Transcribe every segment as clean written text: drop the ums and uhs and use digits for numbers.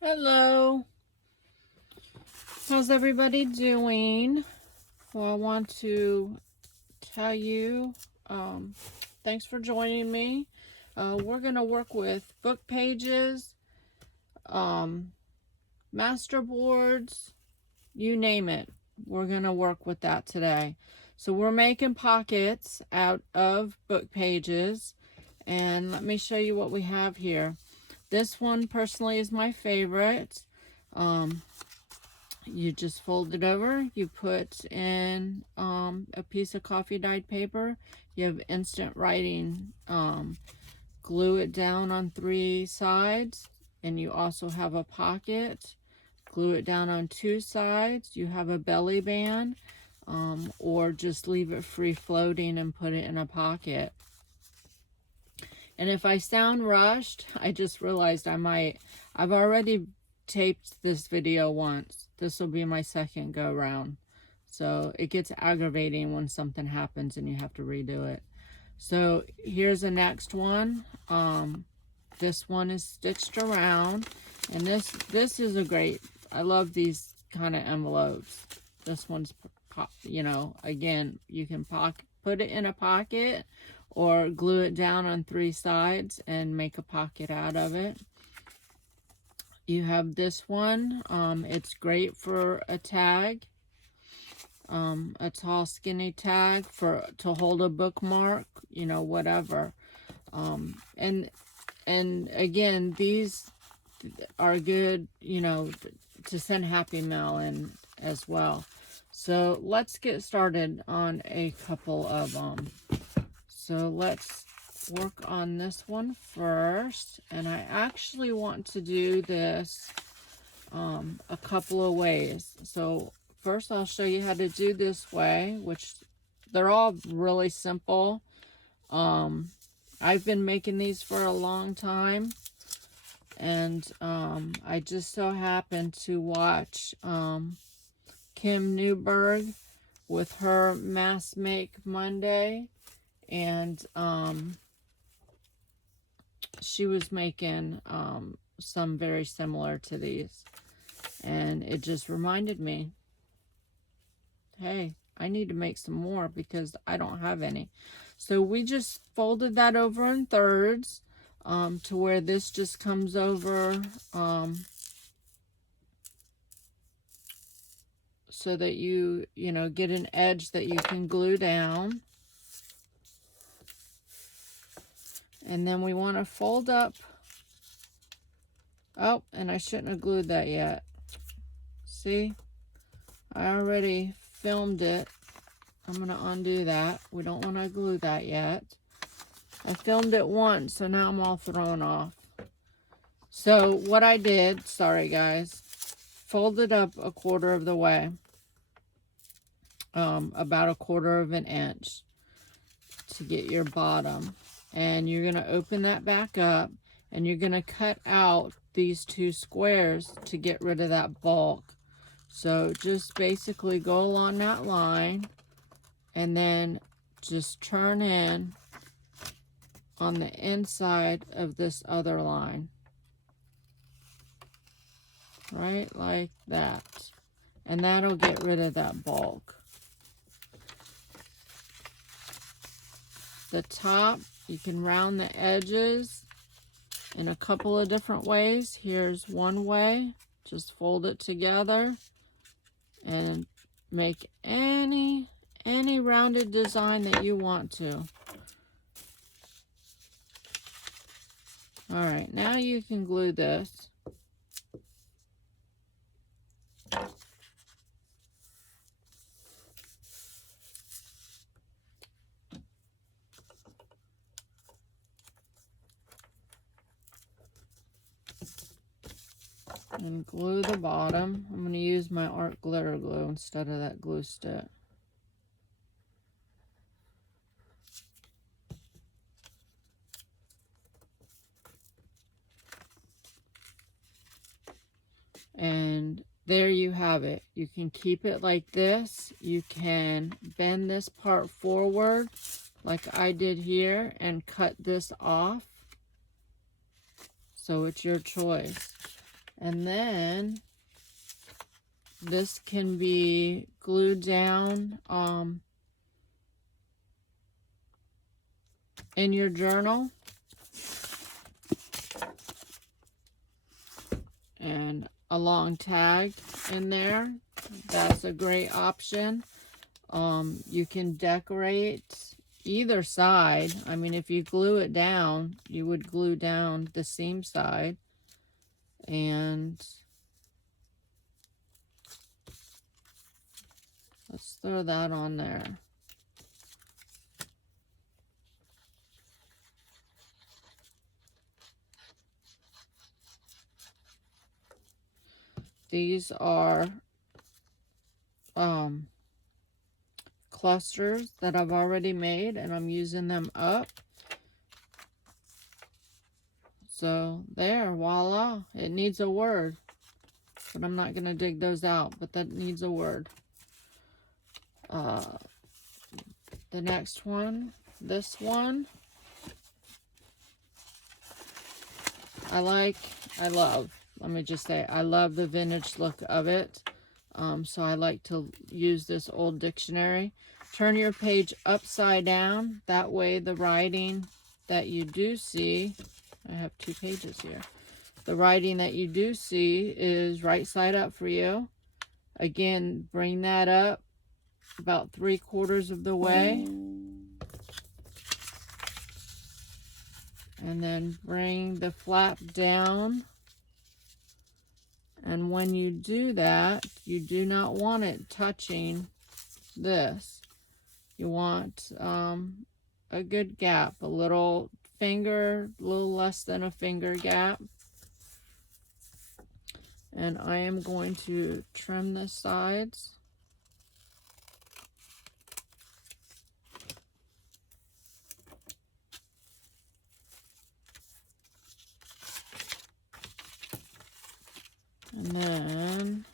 Hello. How's everybody doing? Well, I want to tell you, thanks for joining me. We're going to work with book pages, master boards, you name it. We're going to work with that today. So we're making pockets out of book pages. And let me show you what we have here. This one personally is my favorite. You just fold it over, you put in a piece of coffee dyed paper, you have instant writing, glue it down on 3 sides, and you also have a pocket, glue it down on 2 sides, you have a belly band, or just leave it free floating and put it in a pocket. And if I sound rushed, I just realized I've already taped this video once. This will be my second go round. So it gets aggravating when something happens and you have to redo it. So here's the next one. This one is stitched around. And this is a great, I love these kind of envelopes. This one's, you know, again, you can put it in a pocket or glue it down on 3 sides and make a pocket out of it. You have this one. It's great for a tag, a tall skinny tag to hold a bookmark, you know, whatever. And again, these are good, you know, to send happy mail in as well. So let's get started on a couple of them. So let's work on this one first, and I actually want to do this a couple of ways. So first I'll show you how to do this way, which they're all really simple. I've been making these for a long time, and I just so happened to watch Kim Newberg with her Mass Make Monday, and she was making some very similar to these, and it just reminded me, hey, I need to make some more because I don't have any. So we just folded that over in thirds to where this just comes over so that you know, get an edge that you can glue down. And then we want to fold up. Oh, and I shouldn't have glued that yet. See, I already filmed it. I'm going to undo that. We don't want to glue that yet. I filmed it once, so now I'm all thrown off. So what I did, sorry guys, folded up a quarter of the way, about a quarter of an inch to get your bottom. And you're going to open that back up, and you're going to cut out these 2 squares to get rid of that bulk. So just basically go along that line and then just turn in on the inside of this other line, right like that, and that'll get rid of that bulk. The top, you can round the edges in a couple of different ways. Here's one way. Just fold it together and make any rounded design that you want to. All right, now you can glue this. And glue the bottom. I'm going to use my art glitter glue instead of that glue stick. And there you have it. You can keep it like this. You can bend this part forward like I did here and cut this off. So it's your choice. And then this can be glued down in your journal. And a long tag in there. That's a great option. You can decorate either side. I mean, if you glue it down, you would glue down the seam side. And let's throw that on there. These are clusters that I've already made, and I'm using them up. So there, voila. It needs a word, but I'm not going to dig those out, but that needs a word. The next one, this one, I love, let me just say, I love the vintage look of it. So I like to use this old dictionary. Turn your page upside down. That way the writing that you do see, I have 2 pages here. The writing that you do see is right side up for you. Again, bring that up about 3/4 of the way. And then bring the flap down. And when you do that, you do not want it touching this. You want a good gap, a little finger, a little less than a finger gap. And I am going to trim the sides. And then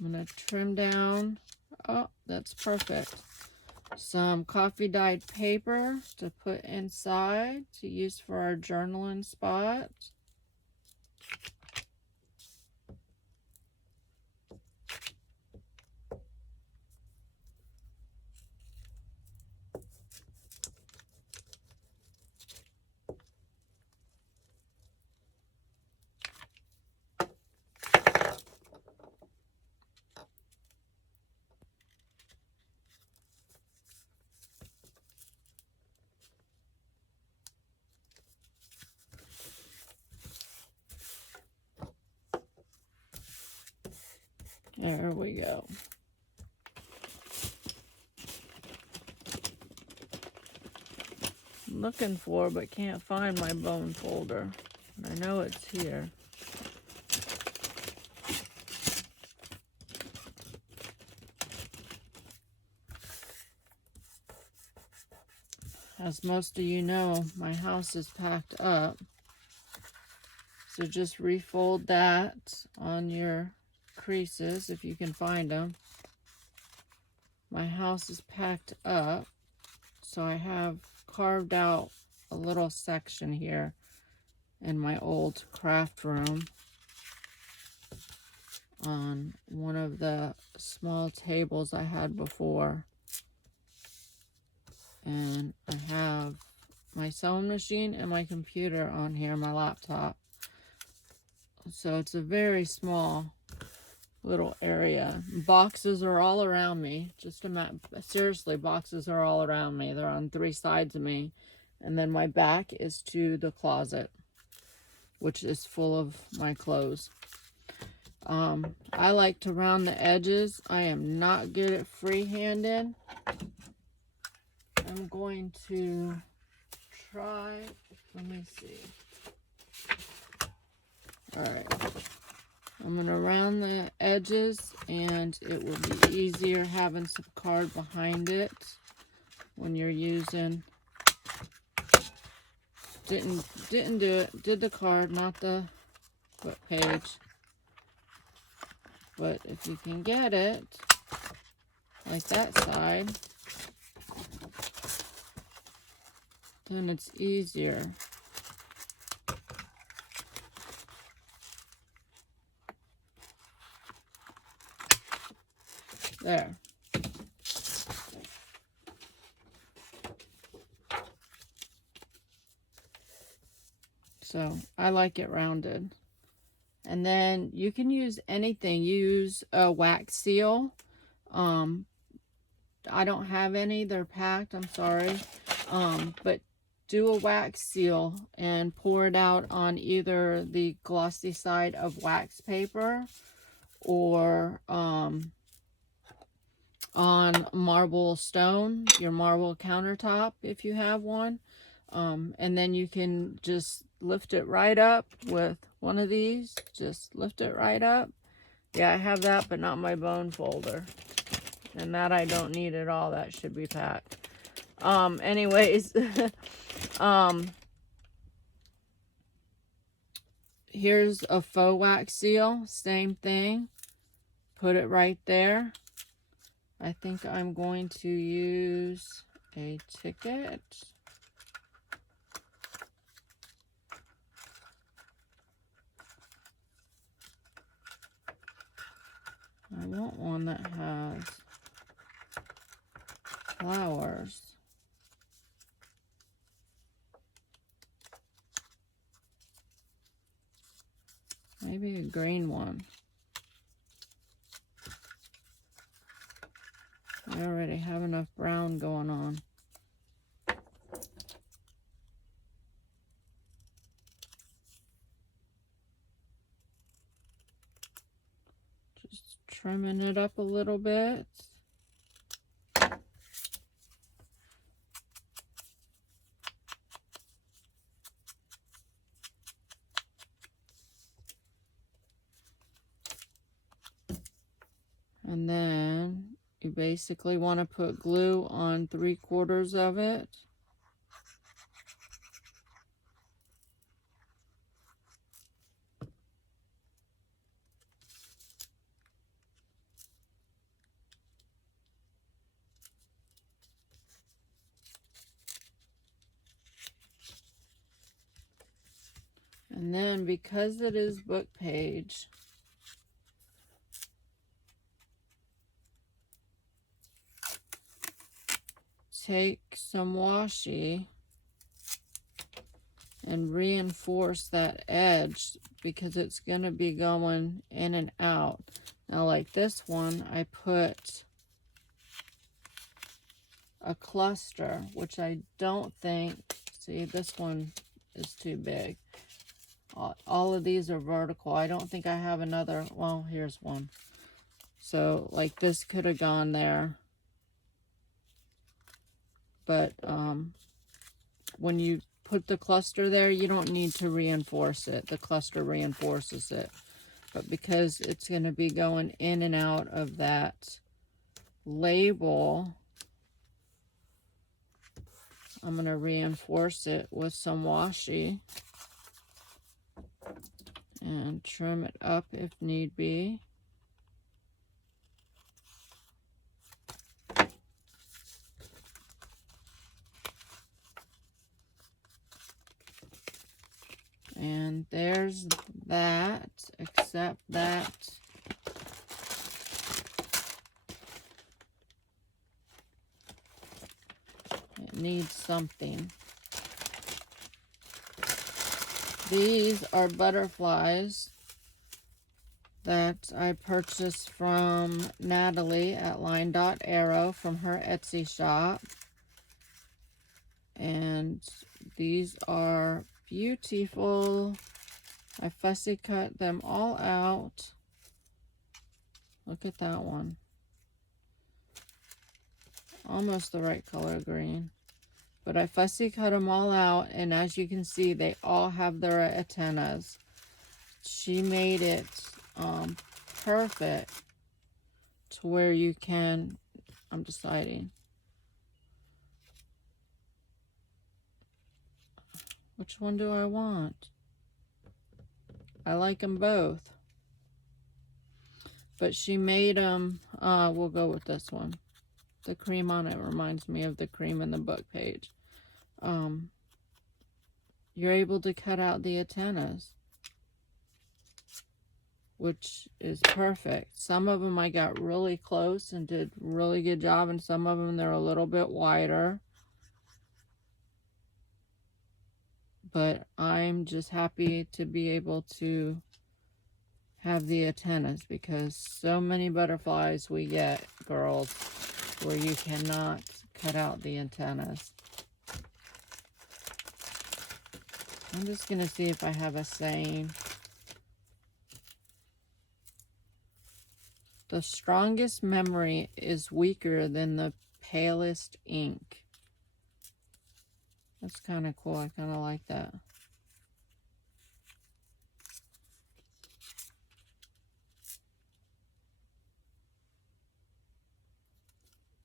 I'm going to trim down. Oh, that's perfect. Some coffee dyed paper to put inside to use for our journaling spot. There we go. I'm looking for, but can't find my bone folder. I know it's here. As most of you know, my house is packed up. So just refold that on your creases if you can find them. My house is packed up, so I have carved out a little section here in my old craft room on one of the small tables I had before. And I have my sewing machine and my computer on here, my laptop. So it's a very small little area. Boxes are all around me. Seriously, boxes are all around me. They're on 3 sides of me. And then my back is to the closet, which is full of my clothes. I like to round the edges. I am not good at freehanding. I'm going to try, let me see. Alright, I'm going to round the edges, and it will be easier having some card behind it when you're using. Didn't do it, did the card, not the foot page. But if you can get it, like that side, then it's easier. There. So I like it rounded. And then you can use anything. Use a wax seal. I don't have any. They're packed. I'm sorry. But do a wax seal and pour it out on either the glossy side of wax paper or on marble stone, your marble countertop if you have one. And then you can just lift it right up with one of these. Just lift it right up. Yeah, I have that, but not my bone folder. And that I don't need at all. That should be packed. Anyways, here's a faux wax seal. Same thing. Put it right there. I think I'm going to use a ticket. I want one that has flowers. Maybe a green one. I already have enough brown going on. Just trimming it up a little bit. And then you basically want to put glue on 3/4 of it. And then because it is book page, take some washi and reinforce that edge because it's going to be going in and out. Now like this one, I put a cluster, which I don't think, see this one is too big. All of these are vertical. I don't think I have another, well, here's one. So like this could have gone there. But when you put the cluster there, you don't need to reinforce it. The cluster reinforces it. But because it's going to be going in and out of that label, I'm going to reinforce it with some washi and trim it up if need be. And there's that, except that it needs something. These are butterflies that I purchased from Natalie at Line Arrow from her Etsy shop. And these are beautiful. I fussy cut them all out. Look at that one. Almost the right color green. But I fussy cut them all out, and as you can see, they all have their antennas. She made it perfect to where you can, I'm deciding. Which one do I want? I like them both. But she made them, we'll go with this one. The cream on it reminds me of the cream in the book page. You're able to cut out the antennas, which is perfect. Some of them I got really close and did really good job, and some of them they're a little bit wider. But I'm just happy to be able to have the antennas, because so many butterflies we get, girls, where you cannot cut out the antennas. I'm just going to see if I have a saying. The strongest memory is weaker than the palest ink. That's kind of cool. I kind of like that.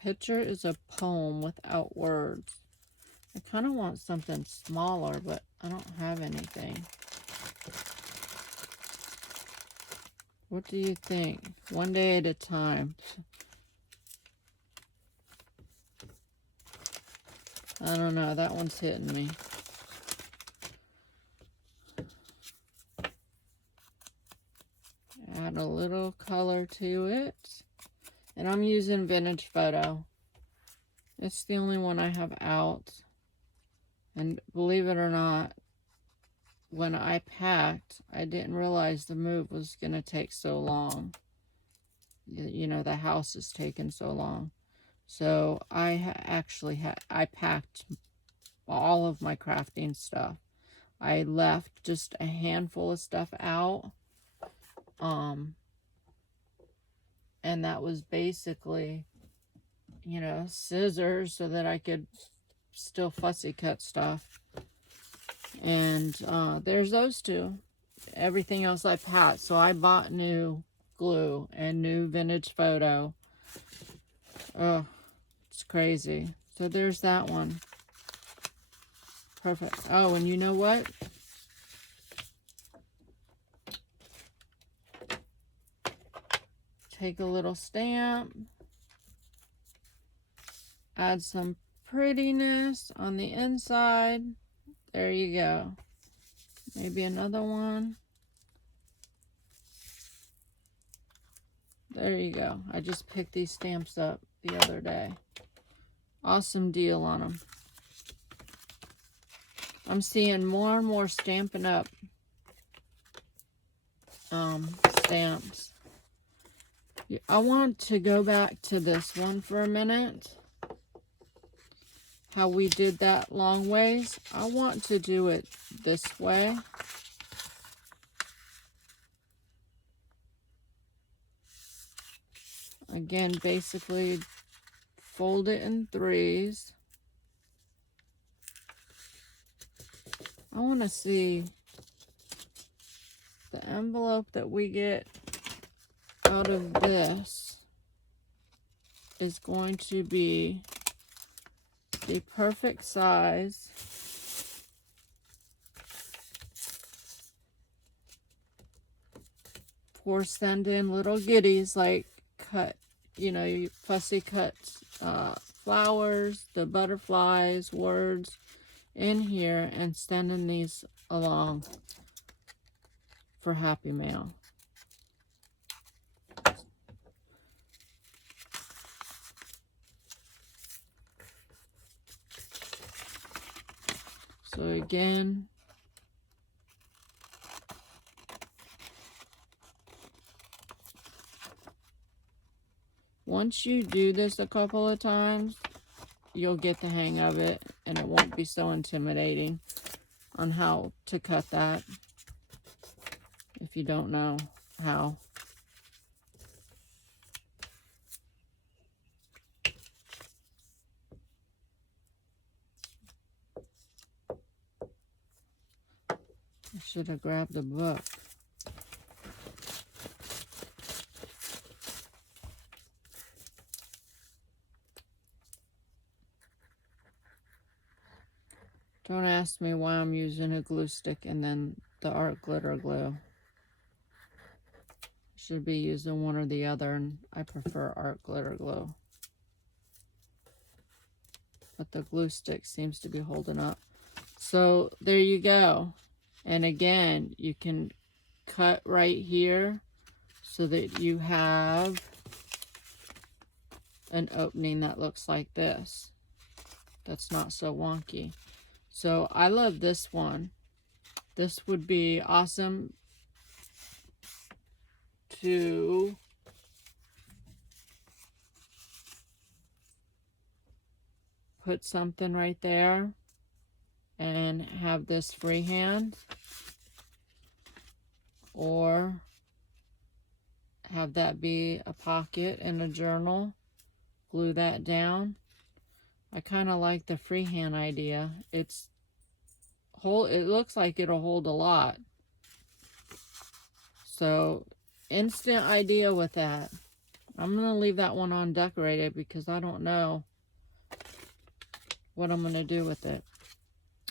Picture is a poem without words. I kind of want something smaller, but I don't have anything. What do you think? One day at a time. I don't know. That one's hitting me. Add a little color to it. And I'm using Vintage Photo. It's the only one I have out. And believe it or not, when I packed, I didn't realize the move was going to take so long. You know, the house is taking so long. So I I packed all of my crafting stuff. I left just a handful of stuff out. And that was basically, you know, scissors so that I could still fussy cut stuff. And there's those two. Everything else I packed. So I bought new glue and new Vintage Photo. Oh, it's crazy. So there's that one. Perfect. Oh, and you know what? Take a little stamp. Add some prettiness on the inside. There you go. Maybe another one. There you go. I just picked these stamps up the other day. Awesome deal on them. I'm seeing more and more Stampin' Up! Stamps. I want to go back to this one for a minute. How we did that long ways. I want to do it this way. Again, basically fold it in threes. I want to see the envelope that we get out of this is going to be the perfect size for sending little goodies like cut, you know, you fussy cut flowers, the butterflies, words in here, and sending these along for Happy Mail. So again, once you do this a couple of times, you'll get the hang of it, and it won't be so intimidating on how to cut that if you don't know how. I should have grabbed the book. Don't ask me why I'm using a glue stick and then the art glitter glue. Should be using one or the other, and I prefer art glitter glue. But the glue stick seems to be holding up. So there you go. And again, you can cut right here so that you have an opening that looks like this. That's not so wonky. So I love this one. This would be awesome to put something right there and have this freehand, or have that be a pocket in a journal. Glue that down. I kind of like the freehand idea. It looks like it'll hold a lot. So instant idea with that. I'm going to leave that one undecorated because I don't know what I'm going to do with it.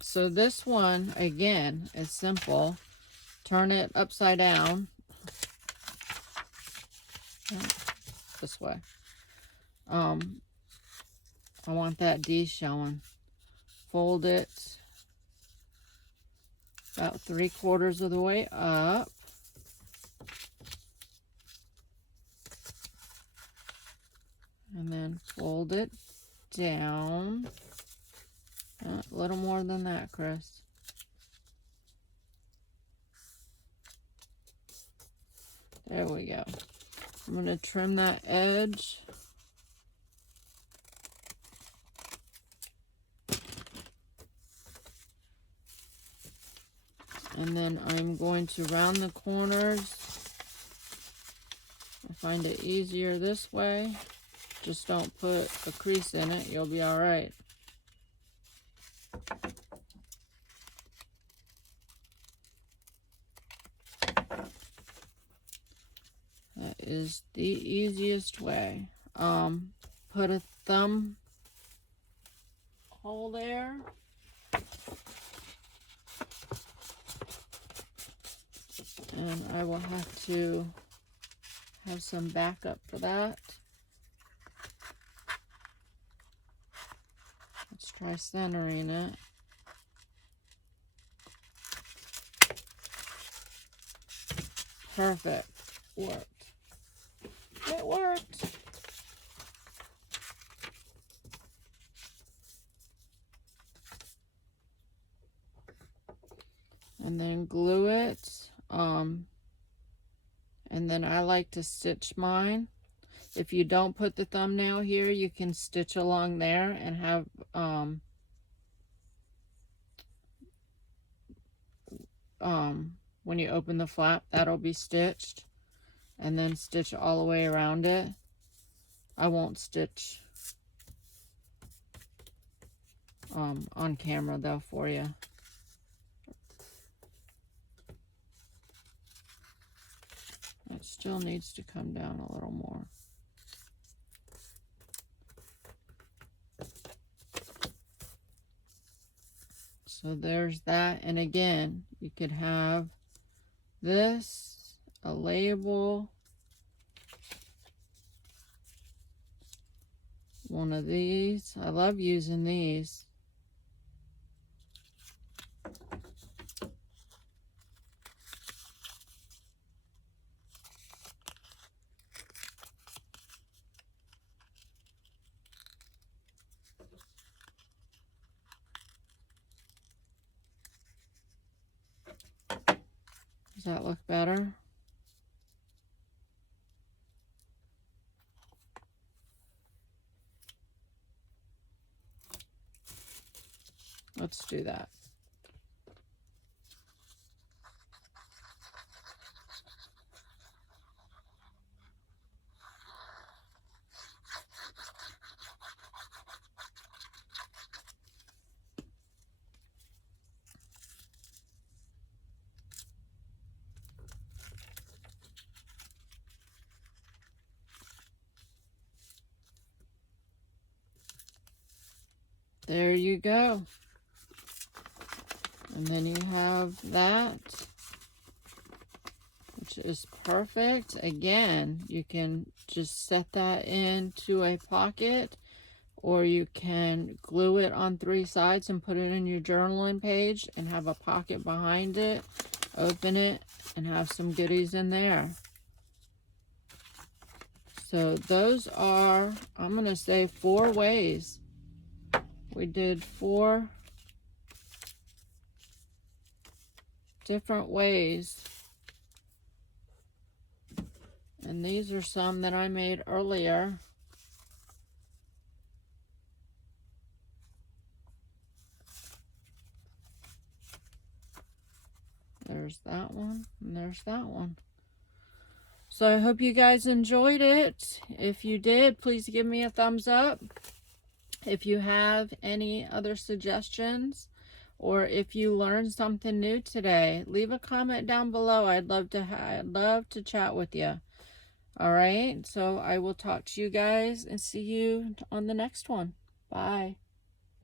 So this one, again, is simple. Turn it upside down. This way. I want that D showing. Fold it about 3/4 of the way up. And then fold it down. A little more than that, Chris. There we go. I'm going to trim that edge. And then I'm going to round the corners. I find it easier this way. Just don't put a crease in it. You'll be all right. That is the easiest way. Put a thumb hole there. And I will have to have some backup for that. Let's try centering it. Perfect. Worked. It worked. And then glue it. And then I like to stitch mine. If you don't put the thumbnail here, you can stitch along there and have when you open the flap, that'll be stitched, and then stitch all the way around it. I won't stitch on camera though for you. It still needs to come down a little more. So there's that. And again, you could have this, a label, one of these. I love using these. Does that look better? Let's do that. There you go. And then you have that, which is perfect. Again, you can just set that into a pocket, or you can glue it on 3 sides and put it in your journaling page and have a pocket behind it, open it, and have some goodies in there. So those are, I'm going to say 4 ways. We did 4 different ways. And these are some that I made earlier. There's that one, and there's that one. So I hope you guys enjoyed it. If you did, please give me a thumbs up. If you have any other suggestions, or if you learned something new today, leave a comment down below. I'd love to chat with you. All right, so I will talk to you guys and see you on the next one. Bye.